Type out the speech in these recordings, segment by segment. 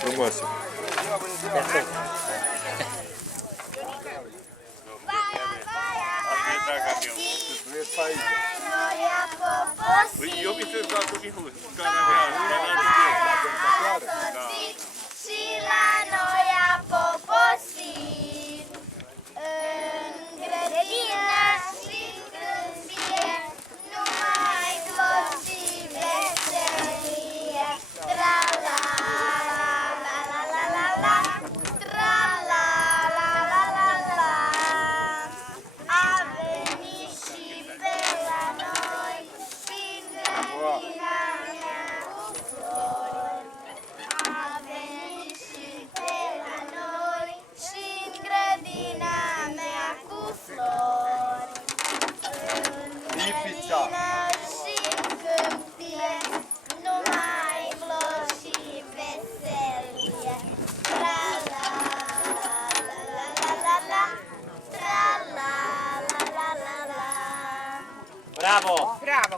Frumoasă. Păi eu mi se fac cu Mihus. Și la noi a poposit în grădină și când vie numai flori și veselie. Tra la la la la la la, tra la la la la la. A venit și pe la noi prin grădina mea cu flori. A venit și pe la noi și în grădina mea cu flori. În grădină și în câmpie, numai flori și veselie. Tra la la la la la la, tra la la la la la. Bravo! Bravo!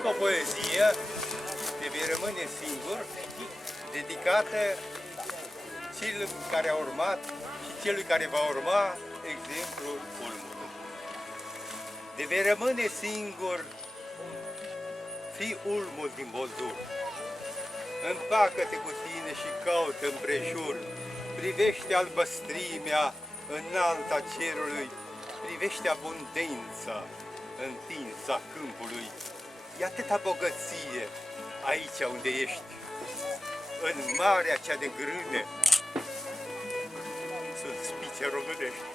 citesc o poezie de vei rămâne singur, dedicată celui care a urmat și celui care va urma exemplul Ulmului. De vei rămâne singur, fii Ulmul din Boldur. Împacă-te cu tine și caută împrejur, privește albăstrimea înaltă a cerului, privește abundența întinsă a câmpului. E atâta bogăție aici unde ești, în marea cea de grâne, sunt spițe românești.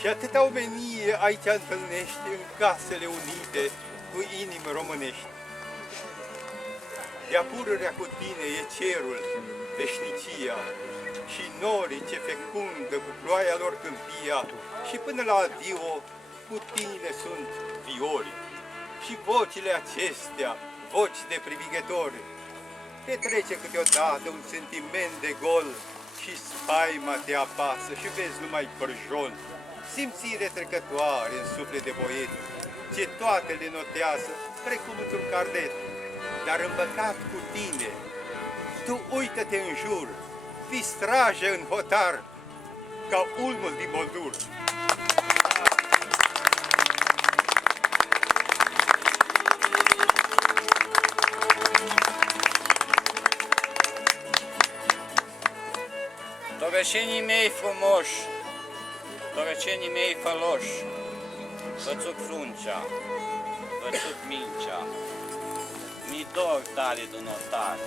Și atâta omenie aici întâlnești în casele unite cu inimi românești. De-a pururea cu tine e cerul, veșnicia, și norii ce fecundă cu ploaia lor câmpia, și până la adio cu tine sunt violi. Și vocile acestea, voci de privighetori, te trece câteodată un sentiment de gol și spaima te apasă și vezi numai părjol. Simțire trecătoare în suflet de poet, ce toate le notează, precum într-un carnet. Dar îmbăcat cu tine, tu uită-te în jur, fii strajă în hotar, ca Ulmul din Boldur. Torășenii mei frumoși, torășenii mei făloși, vă-țuc fruncea, vă-țuc mincea, mi dor tare de notar,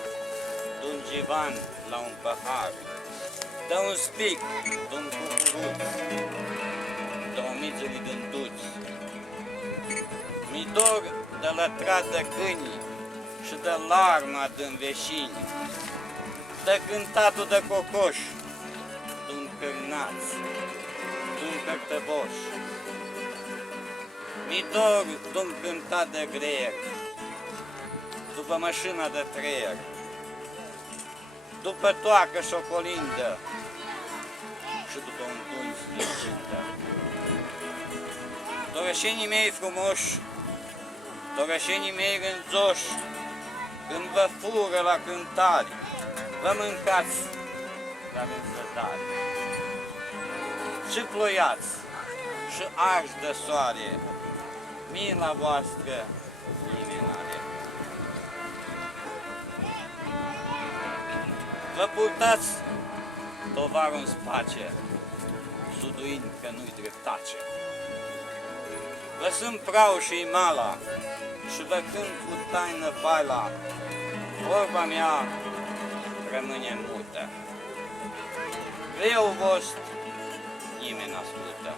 de-un givan la un pahar, de un spic, de un cucuruț, de o miță de gânduți. Mi dor de lătrat de câini și de larma din veșini, de cântatul de cocoș, de-un cârnaț, de-un cărtăboș. Mi dor de-un cântat de greier, după mașina de treier, după toacă și o colindă și după un tunț de cintă. Torășenii mei frumoși, torășenii mei rânzoși, când vă fură la cântari, vă mâncați la vânzătari. Și ploiați, și arși de soare, mila voastră nimeni n-are. Vă purtați tovarul în space, suduind că nu-i dreptace. Vă sunt prau și mala și vă cânt cu taină faila, vorba mea rămâne mută. Greu vost nimeni n-ascultă.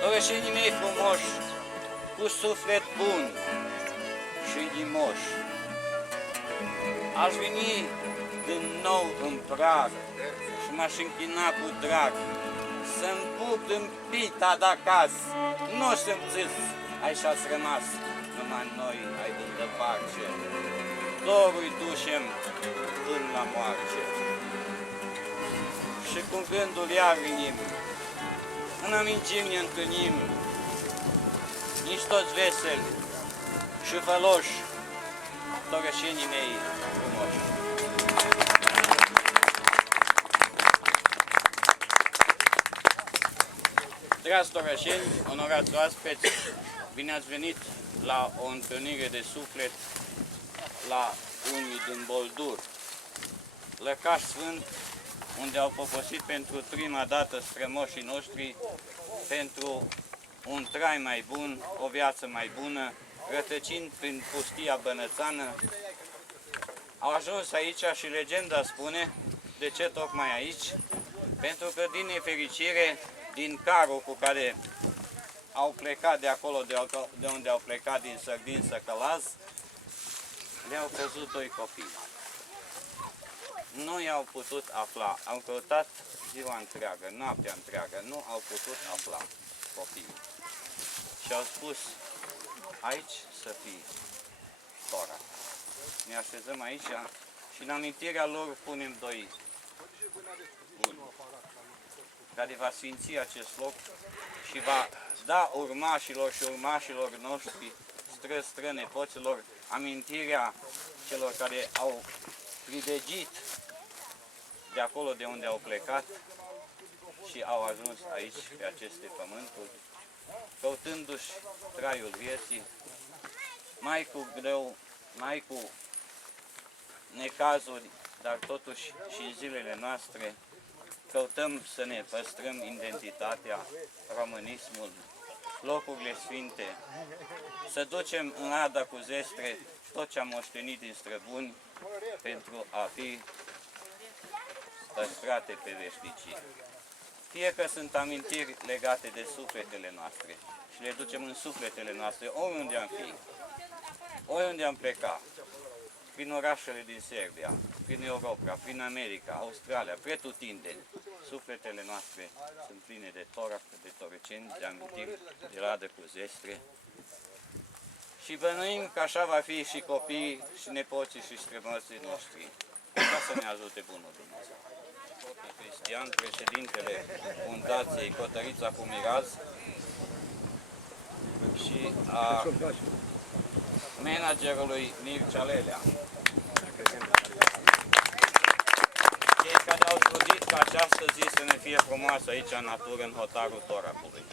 Torășenii mei frumoși, cu suflet bun și ghimoși, aș veni din nou în prag și m-aș închina cu drag să-mi pup din pita de acasă. Nu simțiți, așa-s rămas, numai noi ai din departe. Dorul-i dușem până la moarte. Și cu gândul iar venim, în amintiri ne întâlnim, nici toți veseli și făloși, torășenii mei frumoși. Dragi torășeni, onorați oaspeți, bine ați venit la o întâlnire de suflet la unii din Boldur, lăcaș sfânt, unde au poposit pentru prima dată strămoșii noștri pentru un trai mai bun, o viață mai bună, rătăcind prin pustia bănățană. Au ajuns aici și legenda spune de ce tocmai aici, pentru că din nefericire, din carul cu care au plecat de acolo de unde au plecat, din Sărdin Săcălaz, le-au căzut doi copii. Nu i-au putut afla, au căutat ziua întreagă, noaptea întreagă, nu au putut afla copiii. Și au spus, aici să fii sora. Ne așezăm aici și în amintirea lor punem doi buni. care va sfinți acest loc și va da urmașilor și urmașilor noștri, stră, nepoților, amintirea celor care au privilegiat de acolo de unde au plecat și au ajuns aici, pe aceste pământuri, căutându-și traiul vieții, mai cu greu, mai cu necazuri, dar totuși și în zilele noastre căutăm să ne păstrăm identitatea, românismul, locurile sfinte, să ducem în Ada cu zestre tot ce am moștenit din străbuni pentru a fi păstrate pe veșnicii. Fie că sunt amintiri legate de sufletele noastre și le ducem în sufletele noastre, oriunde am fi, oriunde am plecat, prin orașele din Serbia, prin Europa, prin America, Australia, pretutindeni, sufletele noastre sunt pline de torac, de torăceni, de amintiri, de ladă cu zestre. Și bănuim că așa va fi și copiii, și nepoții, și strămoții noștri. Ca să ne ajute Bunul Dumnezeu. Cristian, președintele Fundației Cotărița cu Miraz și a managerului Mircea Lelea. Cei care au trudit ca această zi să ne fie frumoasă aici în natură, în hotarul Toracului.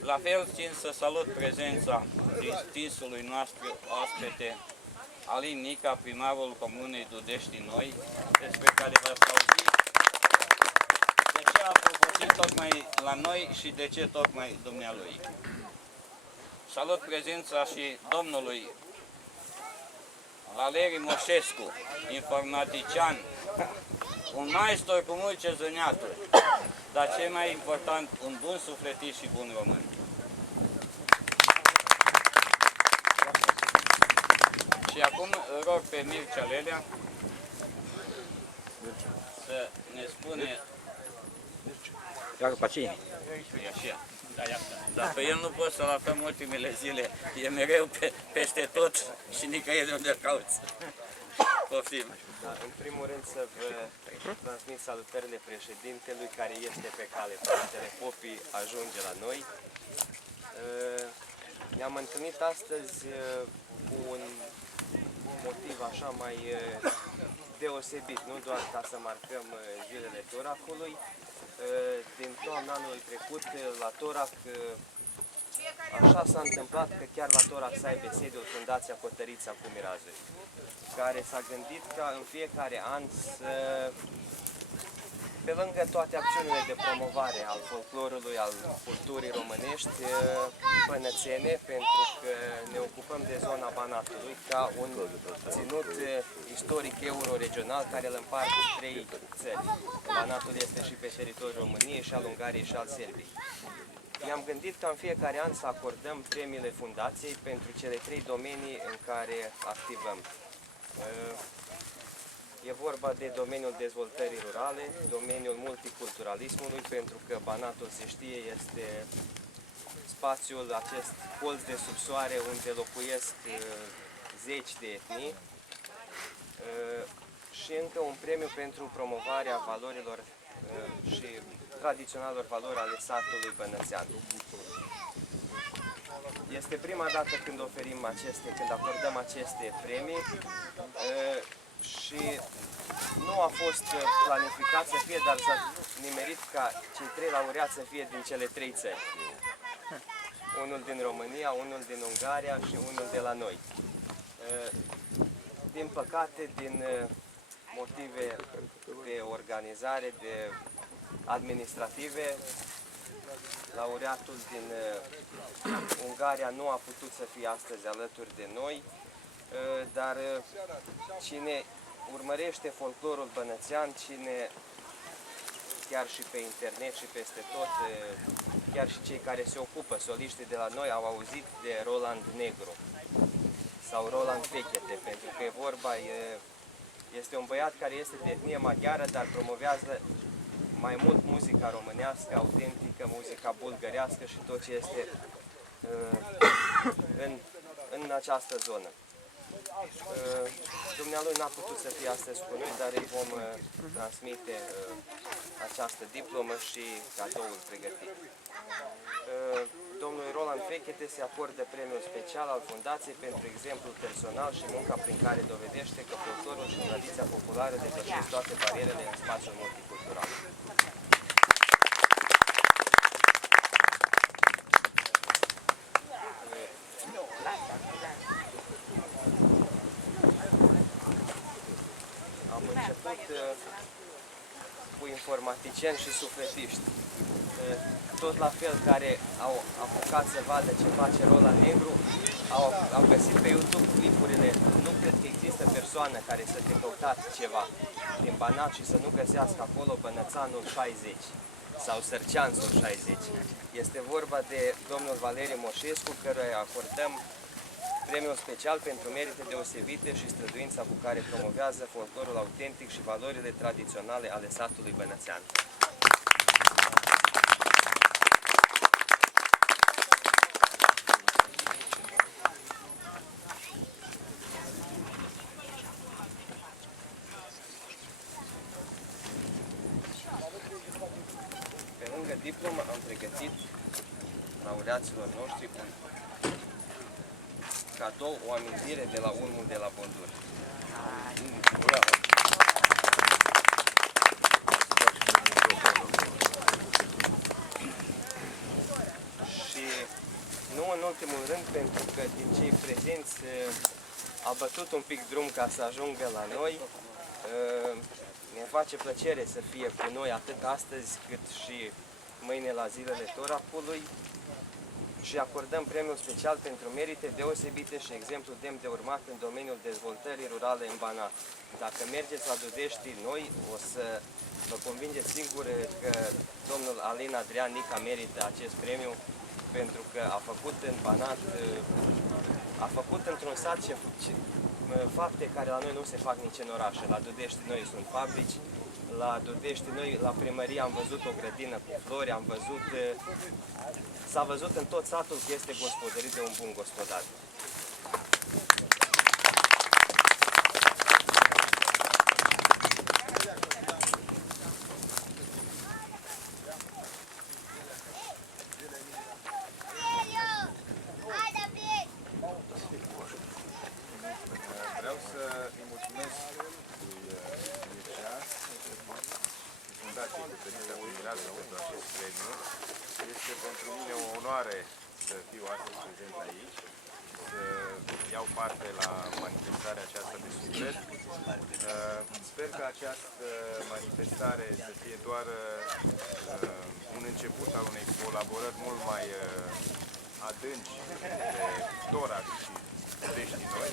La fel țin să salut prezența distinsului nostru oaspete, Alin Nica, primarul Comunei Dudești Noi, despre care v-ați auzit de ce a propus tocmai la noi și de ce tocmai dumnealui. Salut prezența și domnului Valeri Moșescu, informatician, un maestor cu multe zâneaturi, dar cel mai important, un bun sufletist și bun român. Și acum rog pe Mircea Lelea să ne spune... Dragă Pacini. Dar pe el nu pot să-l aflăm ultimele zile, e mereu peste tot și nicăieri unde cauți. Poftim. Da, în primul rând să vă transmit salutările președintelui care este pe cale. Părintele Popi ajunge la noi. Ne-am întâlnit astăzi cu un motiv așa mai deosebit, nu doar ca să marcăm zilele Toracului. Din toamna anului trecut la Torac, așa s-a întâmplat că chiar la Torac să aibă sediul Fundația Cotărița cu Mirazuri, care s-a gândit ca în fiecare an să, pe lângă toate acțiunile de promovare al folclorului, al culturii românești, bănățene, pentru că ne ocupăm de zona Banatului ca un ținut istoric euro-regional care îl împarte trei țări. Banatul este și pe teritoriul României, și al Ungariei, și al Serbiei. I-am gândit ca în fiecare an să acordăm premiile fundației pentru cele trei domenii în care activăm. E vorba de domeniul dezvoltării rurale, domeniul multiculturalismului, pentru că Banatul, se știe, este spațiul, acest colț de subsoare unde locuiesc zeci de etnii, și încă un premiu pentru promovarea valorilor și tradiționalelor valori ale satului bănățean. Este prima dată când oferim când acordăm aceste premii și nu a fost planificat să fie, dar s-a nimerit ca cei trei laureați să fie din cele trei țări. Unul din România, unul din Ungaria și unul de la noi. Din păcate, din motive de organizare, de administrative, laureatul din Ungaria nu a putut să fie astăzi alături de noi, dar cine urmărește folclorul bănățean, cine chiar și pe internet și peste tot, chiar și cei care se ocupă, soliștii de la noi, au auzit de Roland Negru sau Roland Fechete, pentru că e vorba, este un băiat care este de etnie maghiară, dar promovează mai mult muzica românească, autentică, muzica bulgărească și tot ce este în această zonă. Dumnealui n-a putut să fie astăzi cu noi, dar îi vom transmite această diplomă și cadoul pregătit. Domnului Roland Fechete se acordă premiul special al Fundației pentru exemplul personal și munca prin care dovedește că folclorul și tradiția populară depășesc toate barierele în spațiul multicultural. Am început cu informaticieni și sufletiști. Tot la fel, care au apucat să vadă ce face Roland Negru, au găsit pe YouTube clipurile. Nu cred că există persoană care să fi căutat ceva din Banat și să nu găsească acolo Bănățanul 60 sau Sărceanțul 60. Este vorba de domnul Valeriu Moșescu, căruia acordăm premiul special pentru merite deosebite și străduința cu care promovează folclorul autentic și valorile tradiționale ale satului Bănățean. Pe lângă diplomă am pregătit laureaților noștri un cadou, o amintire de la Ulmul de la Bonduri. Și nu în ultimul rând, pentru că din cei prezenți a bătut un pic drum ca să ajungă la noi, ne face plăcere să fie cu noi atât astăzi cât și mâine la zilele Toracului și acordăm premiul special pentru merite deosebite și exemplu demn de urmat în domeniul dezvoltării rurale în Banat. Dacă mergeți la Dudești noi, o să vă convingeți sigur că domnul Alin Adrian Nica merită acest premiu, pentru că a făcut în Banat, a făcut într-un sat fapte care la noi nu se fac nici în orașe. La Dudești noi sunt fabrici, la Dudești noi, la primărie am văzut o grădină cu flori, s-a văzut în tot satul că este gospodărit de un bun gospodar. Vreau să îi mulțumesc lui Mircea, Fundației Cutărița Mireasă pentru acest premiu. Este pentru mine o onoare să fiu astăzi prezent aici, să iau parte la manifestarea aceasta de suflet. Sper că această manifestare să fie doar un început al unei colaborări mult mai adânci între Torac și Dudești noi.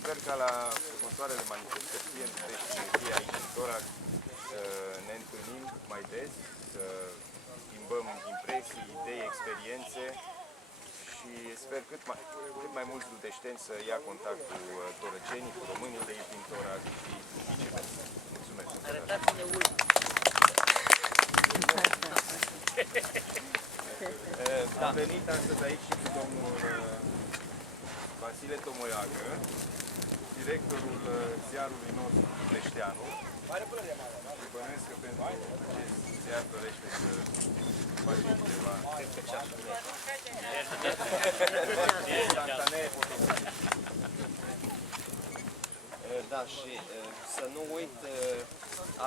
Sper ca la următoarele manifestări, fie în Dudești, fie aici în Torac, să ne întâlnim mai des, să schimbăm impresii, idei, experiențe și sper cât mai mulți dudeșteni să ia contact cu torăcenii, cu românii de aici din Torac și viceversa. Mulțumesc! Am venit astăzi aici și cu domnul Vasile Tomoiagă, directorul ziarului nostru Dudeșteanu. Și bănuiesc că pentru acest ziar dorește să face ceva. Da, și să nu uit,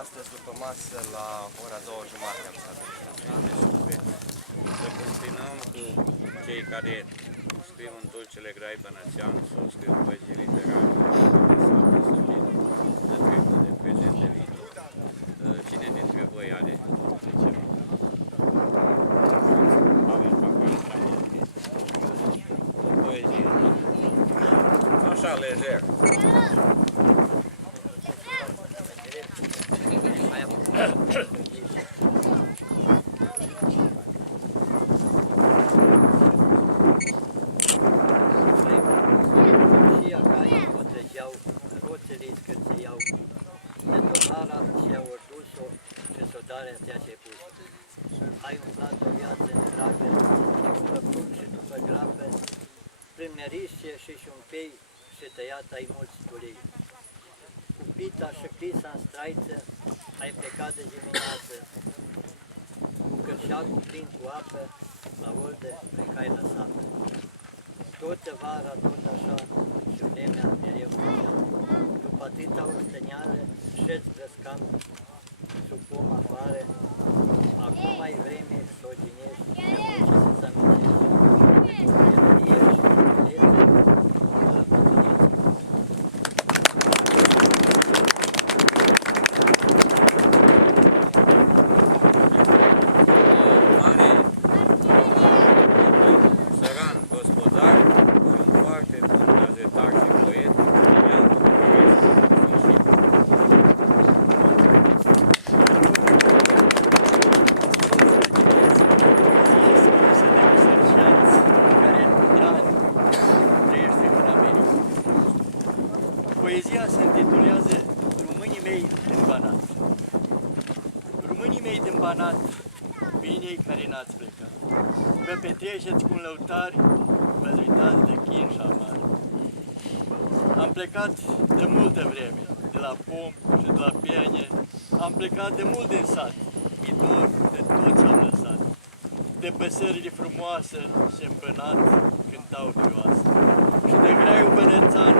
astăzi după masă la ora 2:30 am stabilit. Să continuăm cu cei care scriu în dulcele grai bănățean sau scriu în poezii literare să trecut de prezent de viitor. Cine dintre voi are ceva? Pavel Pacoan, o poezie. Așa, lejer. roțele scârțeiau, de donara și-au ordus-o și sodarea ți-a pus. Ai umblat o viață întreagă, după plug și după grapă, prin merișie și șumpei și tăiat ai mulți tulei. Cu pita și clisa în straiță ai plecat de dimineață. Cu cărșacul plin cu apă, la olde plecai lăsat. Tot vara, tot așa, și vremea mereu așa. După atâta urstăneală, șeți brăscan sub pom afară. Acum ai vreme să o ginești, te apuce să-ți amintești. Melodie și tinerețe, la bătrânețe. Mare săran gospodar, sunt foarte bun gazetar și poet, i-am Poezia se intitulează Românii mei din Banat. Românii mei din Banat, binei care n-ați plecat. Vă petreceți cu un lăutari, vă uitați de chin și amar. Am plecat de multă vreme, de la pom și de la piene. Am plecat de mult din sat, mi dor de tot ce-am lăsat. De păsările frumoase și împânat cântau vioasă. Și de graiul bănețan,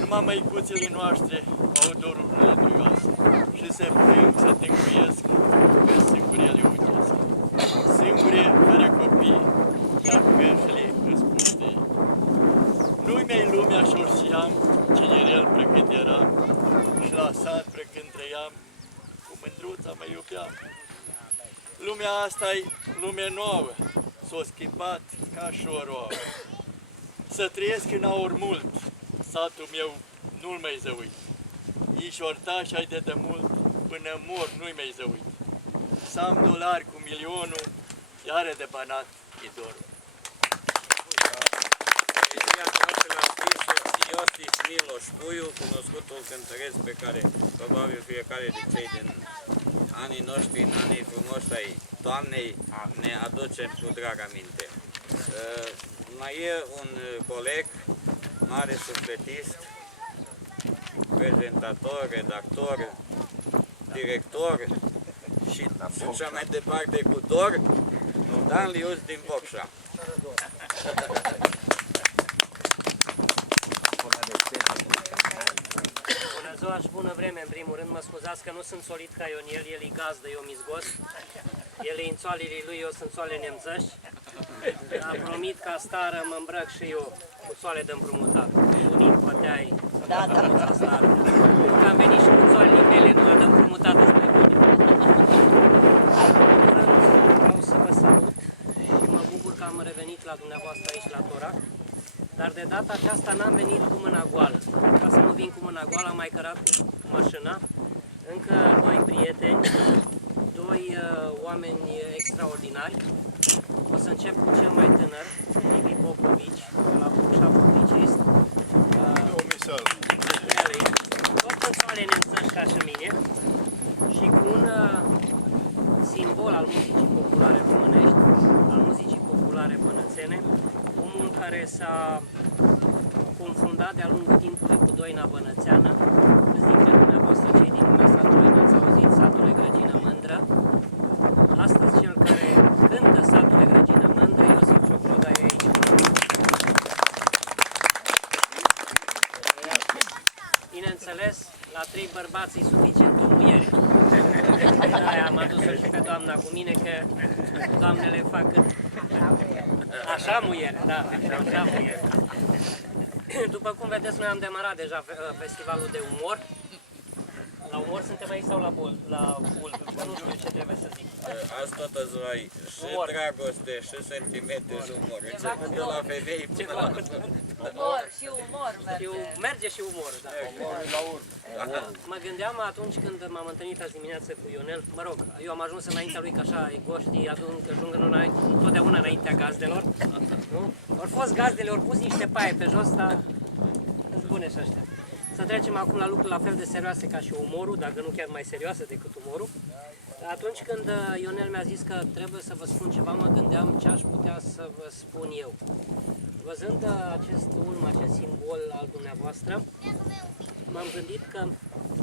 numai măicuțele noastre au dorurile duioase și se plâng să tânguiesc că singure le unesc. Singure, fără copii, iar cărșile îți puștei. Nu-i mei lumea șorșiam, cinerel prăcând eram și la sat prăcând trăiam, cu mândruța mă iubeam. Lumea asta-i lume nouă, s-o schimbat ca și o rouă. Să trăiesc în aur mult, satul meu nu-l mai zăuit. Ești ortaș ai de demult, până mor nu-i mai zăuit. Să am dolari cu milionul, iară de Banat e dorul. Poezia noastră l-a scris Iosif Miloș Puiu, cunoscutul cântăresc pe care probabil fiecare de cei din anii noștri, în anii frumoși ai Doamnei, ne aducem cu drag aminte. Mai e un coleg, mare sufletist, prezentator, redactor, director și așa mai departe cu dor, Dan Liuț din Bocșa. Bună ziua și bună vreme, în primul rând, mă scuzați că nu sunt solit ca Ioniel, el e gazdă, eu mi-s gost. El e în țoalele lui, eu sunt țoale nemțăși. Am promit ca stară mă îmbrăc și eu cu țoale de împrumutat. Unii poate ai stară. Că am venit și cu țoalele mele, nu de împrumutat spre mine. În primul rând, vreau să vă salut și mă bucur că am revenit la dumneavoastră aici la Torac. Dar de data aceasta n-am venit cu mâna goală. Ca să nu vin cu mâna goală, am mai cărat cu mașina. Încă doi prieteni, doi oameni extraordinari. O să încep cu cel mai tânăr, Livi Popovici, de la Bocșa Publicist. Tot în soale nemțăși ca și mine. Și cu un simbol al muzicii populare românești, al muzicii populare bănățene, omul care s-a confundat de-a lungul timpului cu doina bănățeană. Îți zic că dumneavoastră, cei din lumea satului, n-ați auzit Satule Grăgină Mândră. Astăzi cel care cântă Satule Grăgină Mândră, Iosif Ciocloda, e aici. Bineînțeles, la 3 bărbați e suficient o muiere. De-aia am adus-o și pe doamna cu mine, că doamnele fac așa muiere, da, așa muiere. După cum vedeți, noi am demarat deja festivalul de umor. La umor suntem aici sau la bul? La bul? Nu știu ce trebuie să zic. Azi toată ziua și Umor. dragoste, și sentimente, și umor. Începând de la femei până la... Umor și umor merge. Merge și umorul, da. Mă gândeam atunci când m-am întâlnit azi dimineață cu Ionel, mă rog, eu am ajuns înaintea lui, că așa e goștii, ajung întotdeauna înaintea gazdelor, nu? Ori fost gazdele, ori pus niște paie pe jos, dar sunt bune și ăștia. Să trecem acum la lucruri la fel de serioase ca și umorul, dacă nu chiar mai serioase decât umorul. Atunci când Ionel mi-a zis că trebuie să vă spun ceva, mă gândeam ce aș putea să vă spun eu. Văzând acest ulm, acest simbol al dumneavoastră, m-am gândit că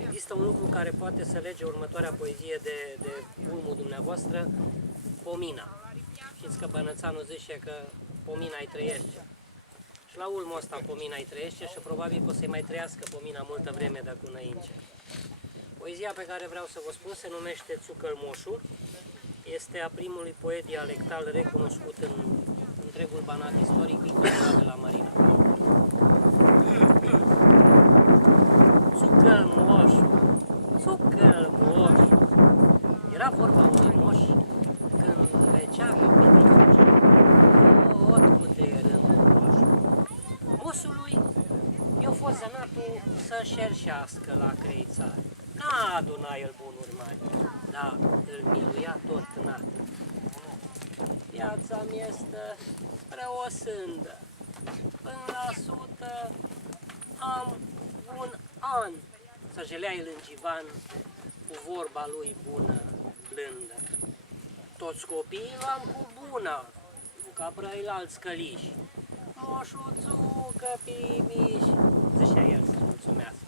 există un lucru care poate să lege următoarea poezie de ulmul dumneavoastră, pomina. Știți că Bănățanu zice că pomina îi trăiește. Și la ulmul ăsta pomina îi trăiește și probabil că o să-i mai trăiască pomina multă vreme de acum înainte. Poezia pe care vreau să vă spun se numește Țucăl-moșu. Este a primului poet dialectal recunoscut în întregul Banat istoric, Victoria de la Marina. Țucăl-moșu, Țucăl-moșu. Era vorba unui moș când vecea pe pătrăfuci. Tot cu rând moșu. Moșului i-a fost zănatul să șerșească la creițare. N-a aduna el bunuri mari, dar îl miluia tot nat. Viața mi este răosândă, până la 100 am un an. Să jelea el în divan cu vorba lui bună, blândă. Toți copiii luam cu buna, nu ca brăilalți căliși. Moșuțucă, pimiși, zicea el să mulțumească.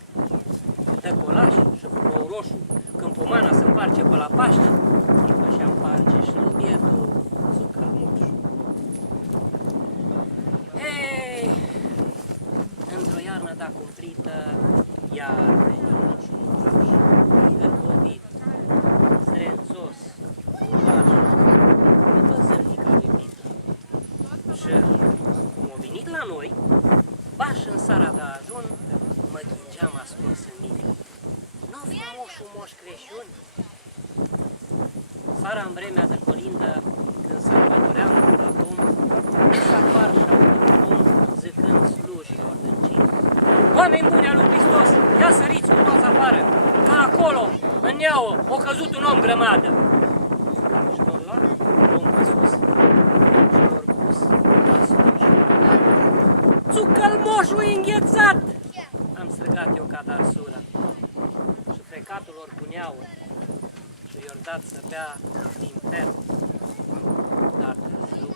Dă colaș și cu roșu, când pomana se împarce pe la Paști, așa împarce și lui bietul Țucăl-moșu. Hei, într-o iarnă da cumplită, iar veni moșul muraș, gârbădit, zdrențos, ulaș, cu tot zărtica lipită. Și m-a venit la noi, baș în seara de ajun, mă ghingeam ascuns în mine. Nu fi moșul Moș Crăciun? Seara în vremea de colindă, când sărbătoream la pom, s-a parșa om zicând slujilor din cin. Oameni buni al lui Hristos, ia săriți cu toți afară, ca acolo, în Neau, a căzut un om grămadă. Și l-or luat om pe sus și l-or pus la sluji. Țucăl-moșul înghețat! Am strigat eu ca dar sură și frecatul lor puneau și i-or dat să bea din per, dar târziu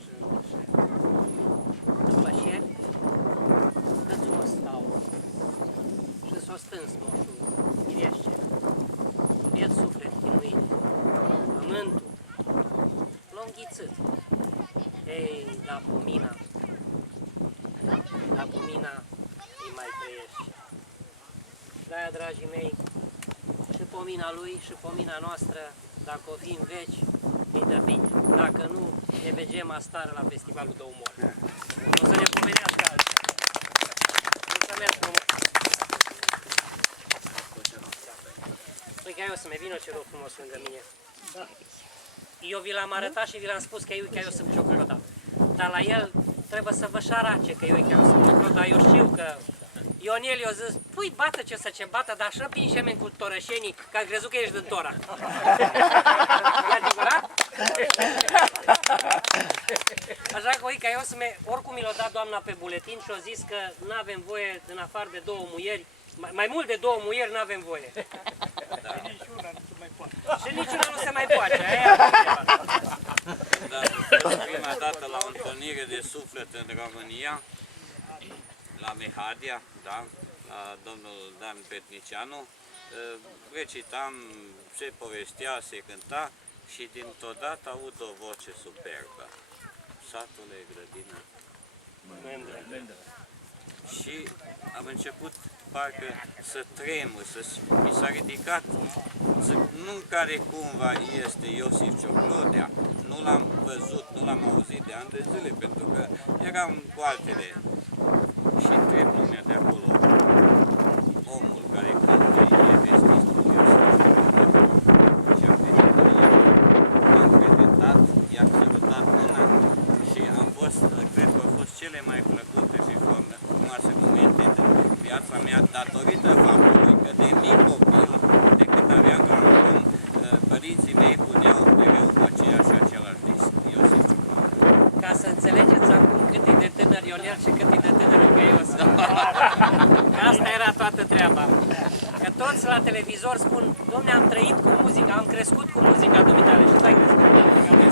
și îndeșet. După șer, dă-ți-mă stau și s-o stâns moșul mirește, un biet suflet chinuit, pământul l-a înghițit. Ei, da pomina îi mai trăiește. De-aia, dragii mei, și pomina lui și pomina noastră, dacă o fi în veci, îi dă bine. Dacă nu, ne vedem astară la Festivalul de Umor. O să ne pomenească azi. Mulțumesc frumos! Păi că eu să mi vină ce rog frumos lângă mine. Eu vi l-am arătat și vi l-am spus că eu sunt ciocărotat. Dar la el trebuie să vă șarace că eu sunt ciocărotat. Eu știu că Ionel i-a zis, pui bată ce să ce bată, dar așa pinge cu torășenii, că am crezut că ești din Tora. E adevărat? Așa că uite, eu oricum mi l-a dat doamna pe buletin și a zis că nu avem voie, în afară de 2 muieri, mai mult de 2 muieri nu avem voie. Da. Și niciuna nu se mai poate. Da, prima dată la o întâlnire de suflet în România, la Mehadia, da, la domnul Dan Petnicianu, recitam, se povestea, se cânta și dintr-o dată aud o voce superbă. Satule, grădină. Și am început parcă să tremur, mi s-a ridicat, zic, nu care cumva este Iosif Cioclodea, nu l-am văzut, nu l-am auzit de ani de zile, pentru că eram cu altele. Și întreb lumea de acolo, omul care cântă e vestit și am venit la el, m-am credetat, i-am sărutat mâna și am fost, cred că au fost cele mai plăcute și frumoase momente din viața mea, datorită faptului că de mic copil, de când aveam gramofon, părinții mei puneau mereu aceeași și același disc, Iosif Cioclodea. Ca să înțelegeți acum cât e de tânăr Ionel și cât e de tânăr Găios. Asta era toată treaba. Că toți la televizor spun, domne, am trăit cu muzica, am crescut cu muzica dumitale și tu ai crescut cu muzica mea.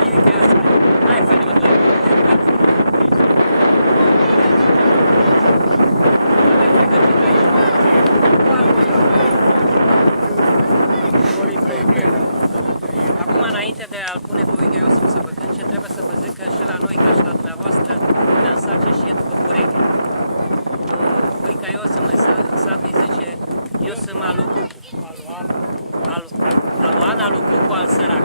Bine că eu spun, hai fă-ne-o doi. Acum, înainte de a-l pune pe Uica Iosif să vă cânce, trebuie să vă zic că și la noi, ca și la dumneavoastră, ne însace și el după ureche. Uica Iosif în sat îi zice, eu sunt Alucucu. Aluan Alucucu al sărac.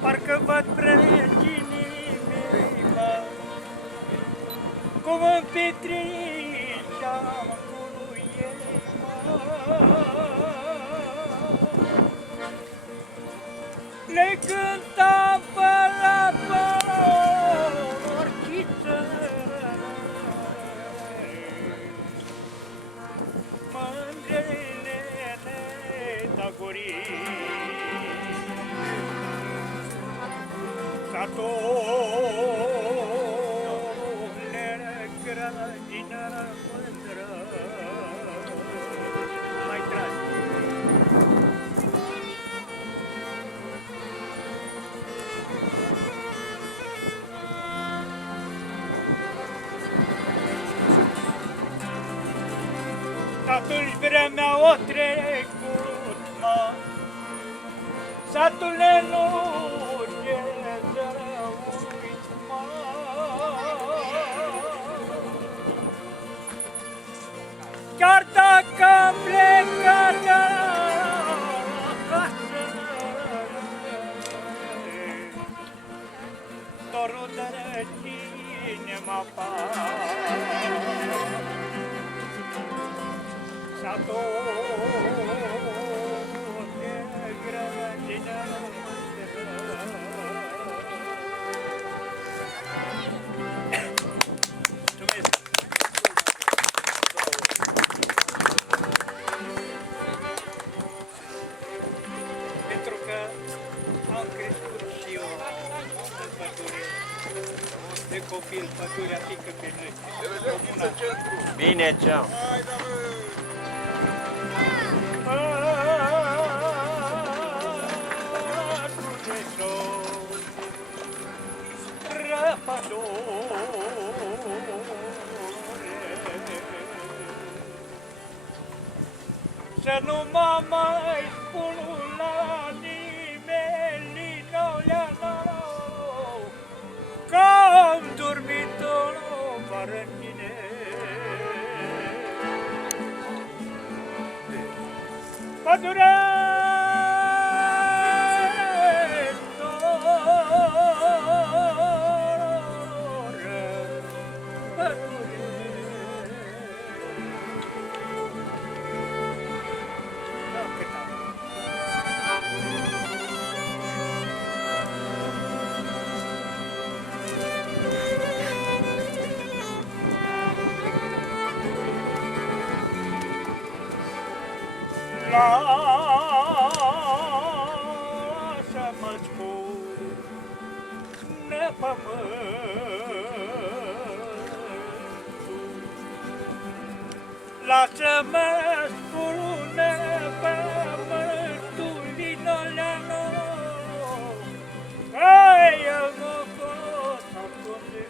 Parcă văd preginii mei, cum împitrișeam cu ei, le cântam pe la porchiță, mândrele tagorii. Satul grădină mândră, mai tragi. Atunci vremea o trecut, mă, satule nu chiar dacă am plecat de acasă, dorul de răcine mă apar. Satul de grădină de copil, pădurea pică pe noi. Bine, ceau! Să nu mă mai spun la nimeni, nu le-a că am dormit-o vară în mine. Pădurea Lasă-mă spune pământul, lasă-mă spune pământul din oleană, că eu mă pot ascunde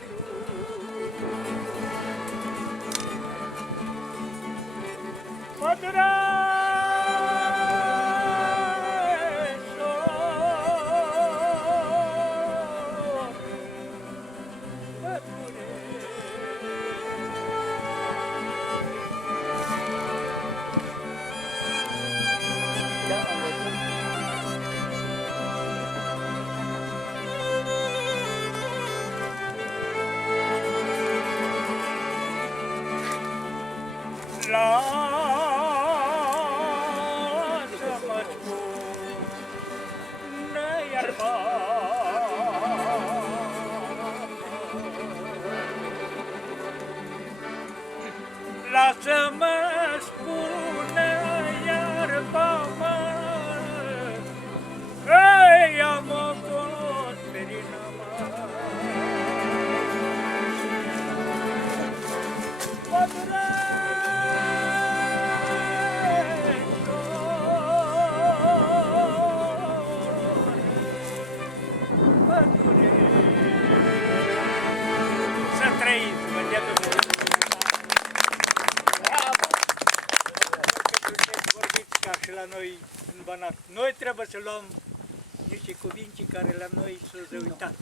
lasă-mă spune iar lasă-mă spune iarba mă, că i-am ocot perina mă. Să trăiți, vă dea Dumnezeu! Vorbiți ca și la noi în Banat. Noi trebuie să luăm niște cuvinte care la noi s-au uitat.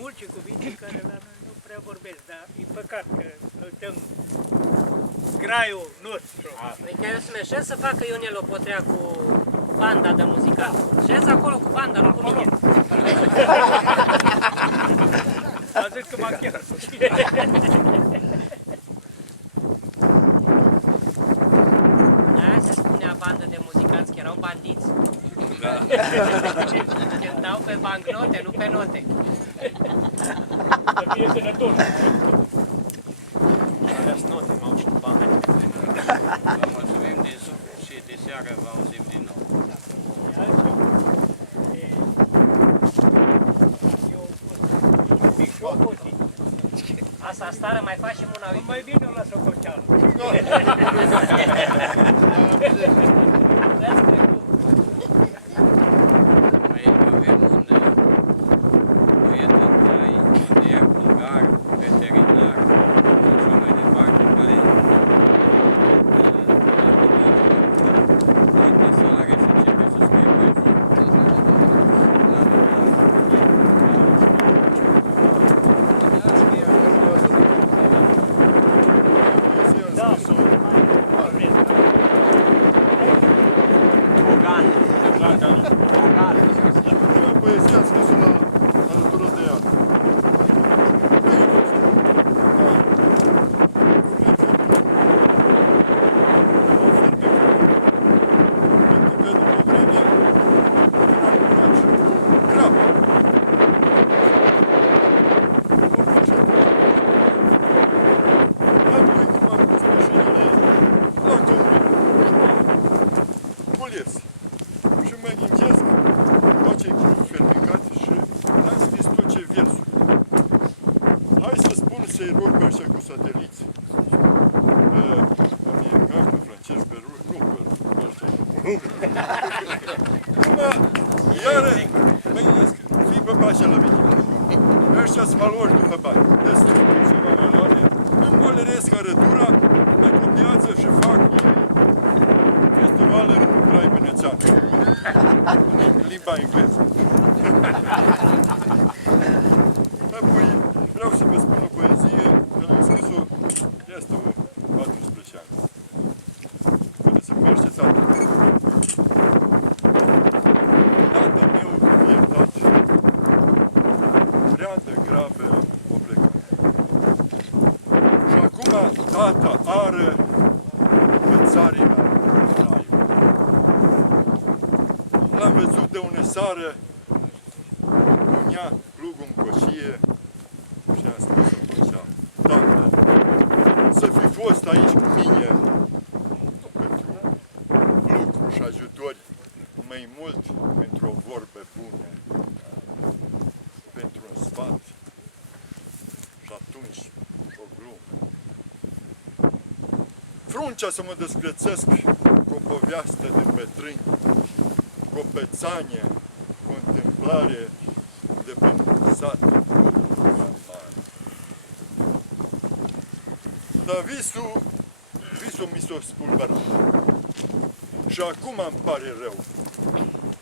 Multe cuvinte care la noi nu prea vorbesc, dar e păcat că noi dăm graiul nostru. Păi că eu să merg să facă Ionel o potrea cu banda de muzicanți. Șez acolo cu banda, nu cu mine. A zis că m-am chiar. Aia se spunea bandă de muzicanți, că erau bandiți. Cântau pe bancnote, nu pe note. Să fie sănătos. Aveați note, m-au și bani. Vă mulțumim din suflet și de seară vă auzim din nou. Asta stară mai facem una, uite. Mai bine o las o coceală. Mai avem un prieten mai de bulgar, veterinar și așa mai departe, care poate să are și începe să scrie poezii. Poezia scrisă la alătură de ea. Și mă ghicesc, face grup fermicat și am scris tot ce versuri. Hai să spun să-i rog pe ăștia cu sateliți, americani, pe francezi, pe ruși, nu pe ăștia, nu. Iară, mă gândesc, fii pe pașa la mine. Ăștia-s maloși după bani, destul ceva valoare, îmi boleresc arătura, mă copiază și fac festival în Trai Venețean, în limba engleză. Apoi vreau să vă spun o poezie, care am scris-o este 14 ani, care se numește Tata. Tata meu iertat, prea de grave o plecat. Și acum tata are pe țarina raiul. L-am văzut de unde sară, punea plugul în coșie și am spus-o așa, Tată, să fi fost aici cu mine, nu pentru și ajutori mai mult pentru o vorbă bună, pentru un sfat și atunci o glumă. Fruncea să mă descrețesc cu o poveste de bătrâni, cu o pățanie, cu o întâmplare de pe sat mare. Dar visul mi s-a spulberat. Și acum îmi pare rău.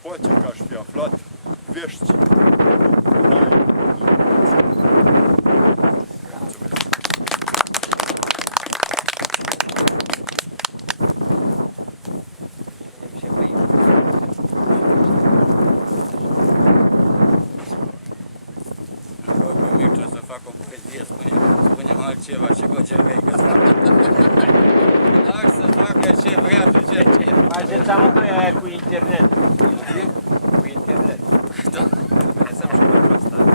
Poate că aș fi aflat vești. Mircea să fac o poezie, spune-mi altceva și Gogervei că Dar să facă ce vrea, ce. Faceți amândoi aia cu internet. Cu internet. Da. Lăsăm și pentru asta.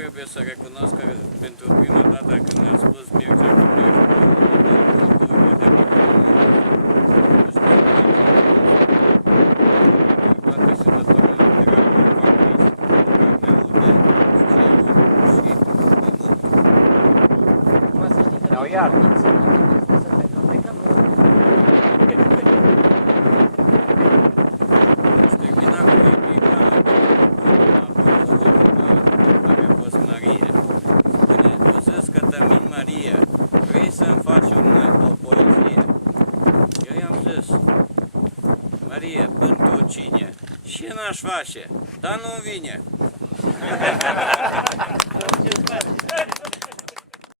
trebuie să recunosc că pentru prima dată când mi-a spus Mircea că pleci toate sănătorile laterale din vacuris, carnea de și pământ. Iau iar. Marie, pentru cine? Și n-aș face, dar nu vine.